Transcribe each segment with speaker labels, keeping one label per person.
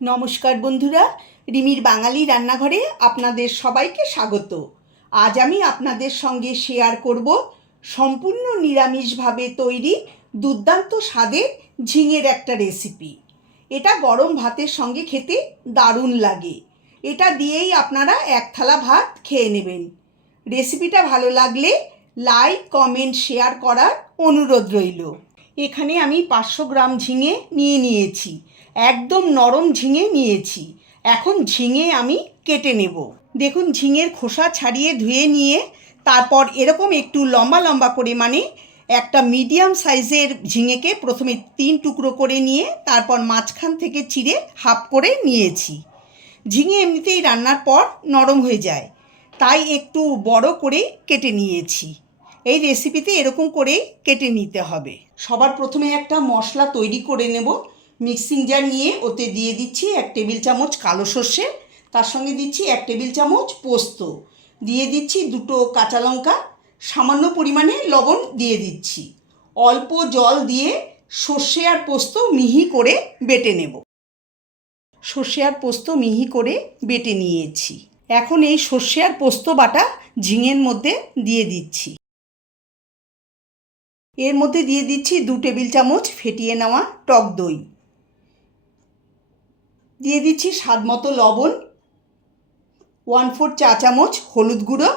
Speaker 1: নমস্কার বন্ধুরা, রিমির বাঙালি রান্নাঘরে আপনাদের সবাইকে স্বাগত। আজ আমি আপনাদের সঙ্গে শেয়ার করব সম্পূর্ণ নিরামিষভাবে তৈরি দুর্দান্ত স্বাদের ঝিঙের একটা রেসিপি এটা গরম ভাতের সঙ্গে খেতে দারুণ লাগে। এটা দিয়েই আপনারা এক থালা ভাত খেয়ে নেবেন। রেসিপিটা ভালো লাগলে লাইক কমেন্ট শেয়ার করার অনুরোধ রইল। এখানে আমি পাঁচশো গ্রাম ঝিঙে নিয়ে নিয়েছি। একদম নরম ঝিঙে নিয়েছি। এখন ঝিঙে আমি কেটে নেব। দেখুন, ঝিঙের খোসা ছাড়িয়ে ধুয়ে নিয়ে তারপর এরকম একটু লম্বা লম্বা করে মানে একটা মিডিয়াম সাইজের ঝিঙেকে প্রথমে তিন টুকরো করে নিয়ে তারপর মাঝখান থেকে চিড়ে হাফ করে নিয়েছি। ঝিঙে এমনিতেই রান্নার পর নরম হয়ে যায়। তাই একটু বড় করে কেটে নিয়েছি। এই রেসিপিতে এরকম করেই কেটে নিতে হবে। সবার প্রথমে একটা মশলা তৈরি করে নেব। মিক্সিং জার নিয়ে ওতে দিয়ে দিচ্ছি এক টেবিল চামচ কালো সর্ষে, তার সঙ্গে দিচ্ছি এক টেবিল চামচ পোস্ত। দিয়ে দিচ্ছি দুটো কাঁচা লঙ্কা, সামান্য পরিমাণে লবণ দিয়ে দিচ্ছি। অল্প জল দিয়ে সর্ষে আর পোস্ত মিহি করে বেটে নেব। সর্ষে আর পোস্ত মিহি করে বেটে নিয়েছি। এখন এই সর্ষে আর পোস্ত বাটা ঝিঙের মধ্যে দিয়ে দিচ্ছি। এর মধ্যে দিয়ে দিচ্ছি দু টেবিল চামচ ফেটিয়ে নেওয়া টক দই। দিয়ে দিচ্ছি স্বাদ মতো লবণ, ওয়ান ফোর চা চামচ হলুদ গুঁড়ো।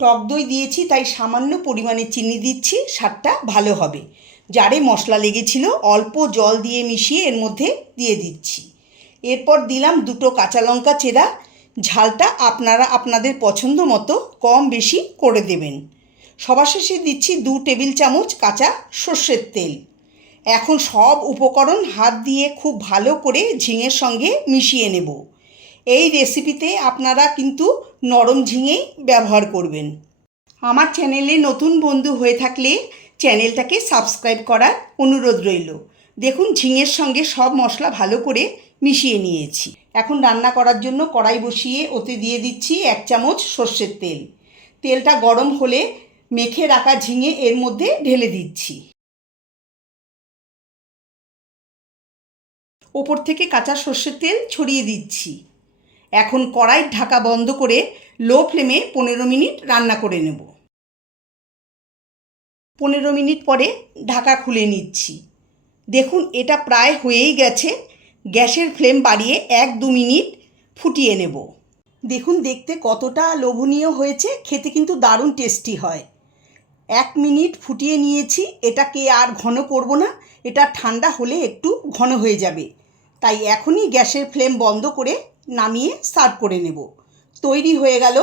Speaker 1: টক দই দিয়েছি, তাই সামান্য পরিমাণে চিনি দিচ্ছি, স্বাদটা ভালো হবে। যারে মশলা লেগেছিল, অল্প জল দিয়ে মিশিয়ে এর মধ্যে দিয়ে দিচ্ছি। এরপর দিলাম দুটো কাঁচা লঙ্কা চেরা। ঝালটা আপনারা আপনাদের পছন্দ মতো কম বেশি করে দেবেন। সবার শেষে দিচ্ছি দু টেবিল চামচ কাঁচা সর্ষের তেল। এখন সব উপকরণ হাত দিয়ে খুব ভালো করে ঝিঙের সঙ্গে মিশিয়ে নেব। এই রেসিপিতে আপনারা কিন্তু নরম ঝিঙেই ব্যবহার করবেন। আমার চ্যানেলে নতুন বন্ধু হয়ে থাকলে চ্যানেলটাকে সাবস্ক্রাইব করার অনুরোধ রইল। দেখুন ঝিঙের সঙ্গে সব মশলা ভালো করে মিশিয়ে নিয়েছি। এখন রান্না করার জন্য কড়াই বসিয়ে ওতে দিয়ে দিচ্ছি এক চামচ সর্ষের তেল। তেলটা গরম হলে মেখে রাখা ঝিঙে এর মধ্যে ঢেলে দিচ্ছি। ওপর থেকে কাঁচা সর্ষের তেল ছড়িয়ে দিচ্ছি। এখন কড়াইয়ের ঢাকা বন্ধ করে লো ফ্লেমে পনেরো মিনিট রান্না করে নেব। পনেরো মিনিট পরে ঢাকা খুলে নিচ্ছি। দেখুন, এটা প্রায় হয়েই গেছে। গ্যাসের ফ্লেম বাড়িয়ে এক দু মিনিট ফুটিয়ে নেব। দেখুন, দেখতে কতটা লোভনীয় হয়েছে। খেতে কিন্তু দারুণ টেস্টি হয়। এক মিনিট ফুটিয়ে নিয়েছি, এটাকে আর ঘন করব না, এটা ঠান্ডা হলে একটু ঘন হয়ে যাবে। তাই এখনই গ্যাসের ফ্লেম বন্ধ করে নামিয়ে সার্ভ করে নেব। তৈরি হয়ে গেল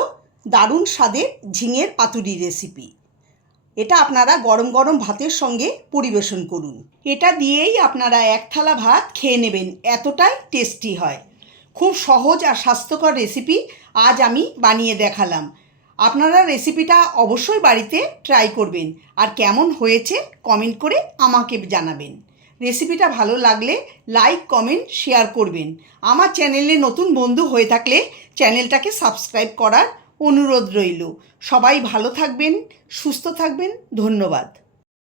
Speaker 1: দারুণ স্বাদের ঝিঙের পাতুরি রেসিপি এটা আপনারা গরম গরম ভাতের সঙ্গে পরিবেশন করুন। এটা দিয়েই আপনারা এক থালা ভাত খেয়ে নেবেন, এতটাই টেস্টি হয়। খুব সহজ আর স্বাস্থ্যকর রেসিপি আজ আমি বানিয়ে দেখালাম। আপনারা রেসিপিটা অবশ্যই বাড়িতে ট্রাই করবেন। আর কেমন হয়েছে কমেন্ট করে আমাকে জানাবেন। রেসিপিটা ভালো লাগলে লাইক কমেন্ট শেয়ার করবেন। আমার চ্যানেলে নতুন বন্ধু হয়ে থাকলে চ্যানেলটাকে সাবস্ক্রাইব করার অনুরোধ রইল। সবাই ভালো থাকবেন, সুস্থ থাকবেন, ধন্যবাদ।